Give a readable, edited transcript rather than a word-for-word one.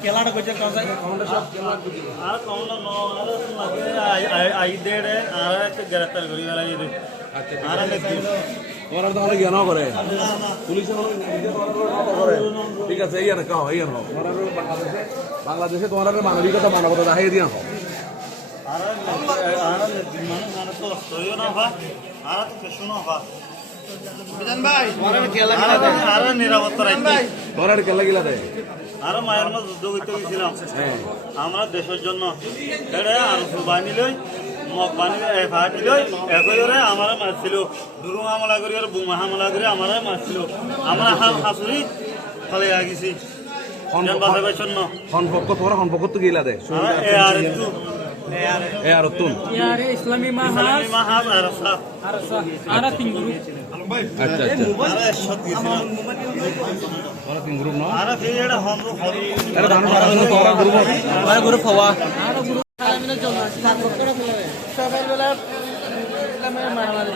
केलाड़ा कुछ कौन सा आर कौन लो नो लगे आई दे रे आर एक गिरफ्तार करी वाला ये आर लेते ওরা তো অনেক জ্ঞানও করে পুলিশের করে ঠিক আছে এই না কাও এই না বাংলাদেশে তোমার মানবিকতা মানবতা দেখাই দিয়া হও আর মানে তো সইও না হয় আর তো কিছু না হয় বিধান ভাই আর নিরাপত্তা রাখতে তোরা কেলা গিলা দেয় আর মায়ের মা যুদ্ধ করতে গেছিলাম আমরা দেশের জন্য এটা আর বাহিনী লই মগ বাহিনী ফাটি লই একই আমার মারছিল দুরু হামলা করি আর বোমা হামলা করে আমার মারছিল আমরা হাসুরি ফলে আগিছি সম্পর্ক তোরা সম্পর্ক তো গিলা দেয় ইসলামী মাহাব আর তিন গ্রুপ আচ্ছা ওরা তিন গ্রুপ না আর ফিরে হম আরে ধান তোরা গ্রুপ আর গ্রুপ হওয়া সকালবেলা ইসলামের মারামারি